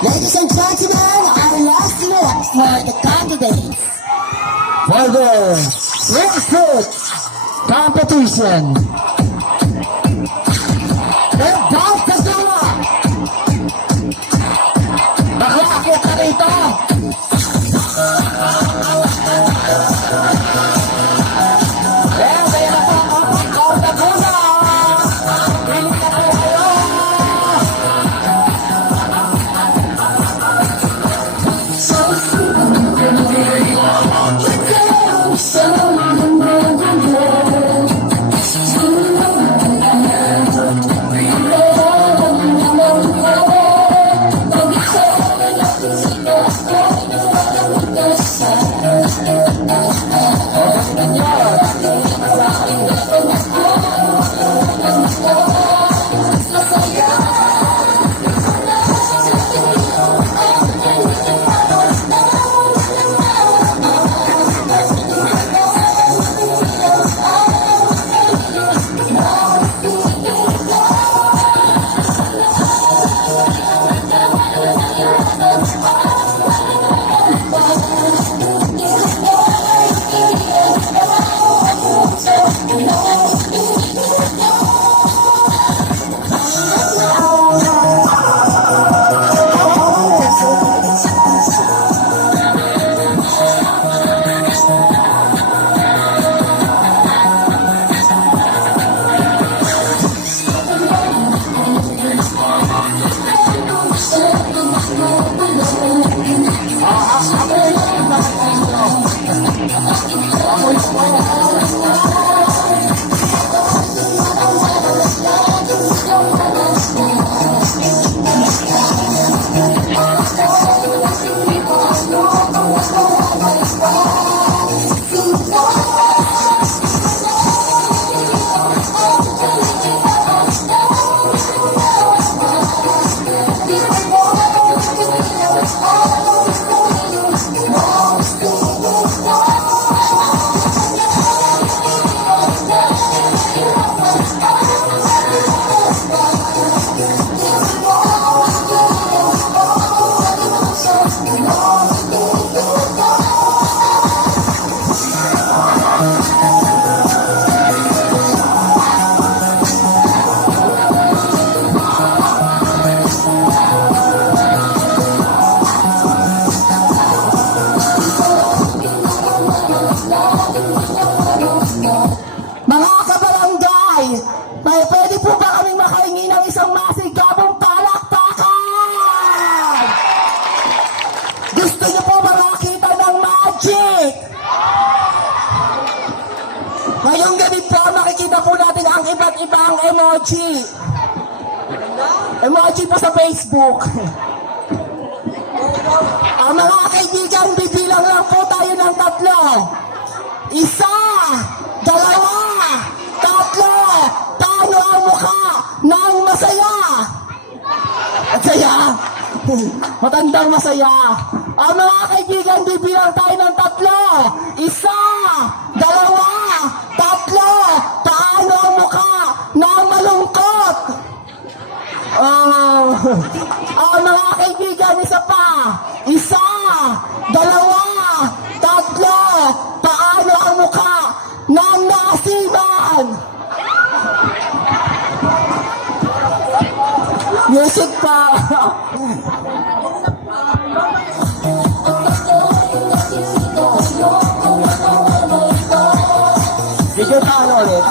Ladies and gentlemen, our last look for the candidates for the Wingfoot competition. About to go up. Bakla ka rito. Kaya na po ang Laguna. Pilit na po kayo. Mga kabarangay, pwede po ba kaming makahingi ng isang masigabong palakpakan? Gusto niyo po ba makita ng magic? Ngayong gabi po, makikita po natin ang iba't ibang emoji. Emoji po sa Facebook. Ang mga kaibigan, bibilang lang po tayo ng 3. 1, 2, 3. Paano ang mukha ng masaya? Masaya? Matandang masaya. Ang mga kaibigan, bibilang tayo ng 3. 1, 2, 3. Paano ang mukha ng malungkot? Ang mga kaibigan, isa pa. 1, 2, 3. Paano ang mukha ng nasiman? Music pa. Video tayo ulit.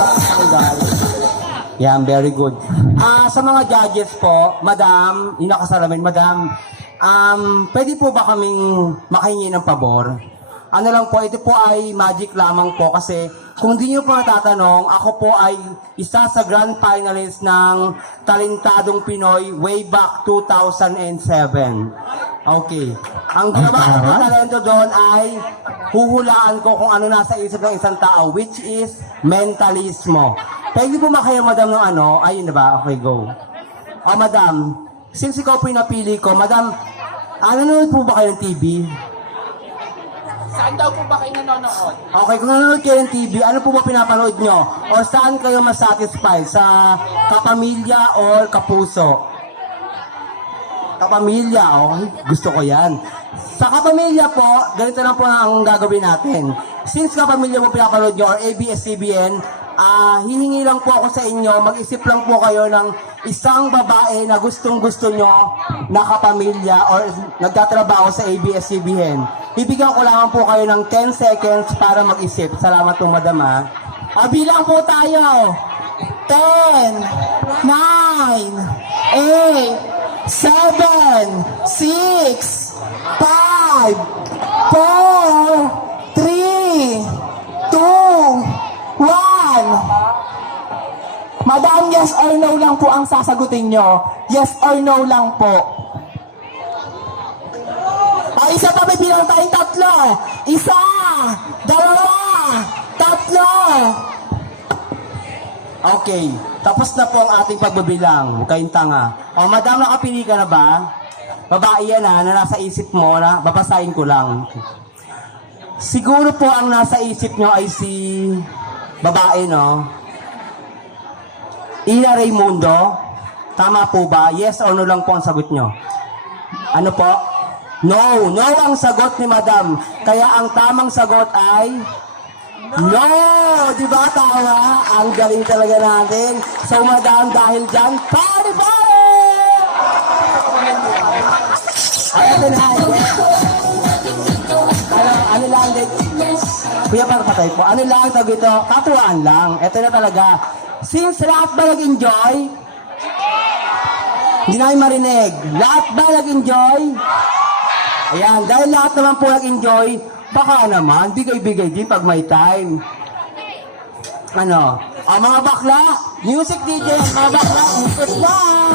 Yan, very good. Sa mga judges po, madam, yung nakasalamin, madam, pwede po ba kaming makahingi ng pabor? Ano lang po, ito po ay magic lamang po kasi kung di nyo po natatanong, ako po ay isa sa grand finalist ng Talentadong Pinoy way back 2007. Okay. Ang ginawa ko po talento doon ay huhulaan ko kung ano nasa isip ng isang tao, which is mentalismo. Pwede po makayo, madam, ng ano? Ayun na ba? Okay, go. Madam, since ikaw po yung napili ko, madam, nanonood po ba kayo ng TV? Saan daw po ba kayo nanonood? Okay, kung nanonood kayo ng TV, ano po ba pinapanood nyo? O saan kayo mas satisfied? Sa kapamilya or kapuso? kapamilya, okay? Gusto ko yan. Sa kapamilya po, ganito lang po ang gagawin natin. Since kapamilya mo pinapanood nyo or ABS-CBN, hihingi lang po ako sa inyo, mag-isip lang po kayo ng isang babae na gustong-gusto nyo na kapamilya or nagtatrabaho sa ABS-CBN. Bibigyan ko lang po kayo ng 10 seconds para mag-isip. Salamat po, madam, ha. Bilang po tayo. 10, 9, 8, 7, 6, 5, 4, 3, 2, 1. Madam, yes or no lang po ang sasagutin nyo. Yes or no lang po. Isa pa, may bilang tayong 3. 1, 2, 3. Okay, tapos na po ang ating pagbabilang. Huwag kayong tanga. Madam, nakapili ka na ba? Babae yan na nasa isip mo na babasahin ko lang. Siguro po ang nasa isip nyo ay si babae, no? Ina Raimundo. Tama po ba? Yes or no lang po ang sagot nyo. Ano po? No. No ang sagot ni madam. Kaya ang tamang sagot ay no! Di ba tawa? Ang galing talaga natin. So, madam, dahil dyan, party, party! Ay, ito na. Ano lang, kuya, patay po. Ano lang, tawag ito, katuwaan lang. Ito na talaga. Since lahat ba nag-enjoy? Hindi namin marinig. Lahat ba nag-enjoy? Ayan, dahil lahat naman po nag-enjoy, baka naman, bigay-bigay din pag may time. Ano? Mga bakla, music DJ, mga bakla, music lang!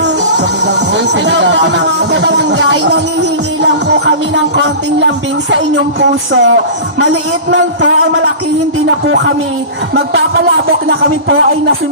Hello po mga kabarangay, nangihingi lang po kami ng konting lambing sa inyong puso. Maliit man po o malaki, hindi na po kami. Magpapalabok na kami po ay nasunod.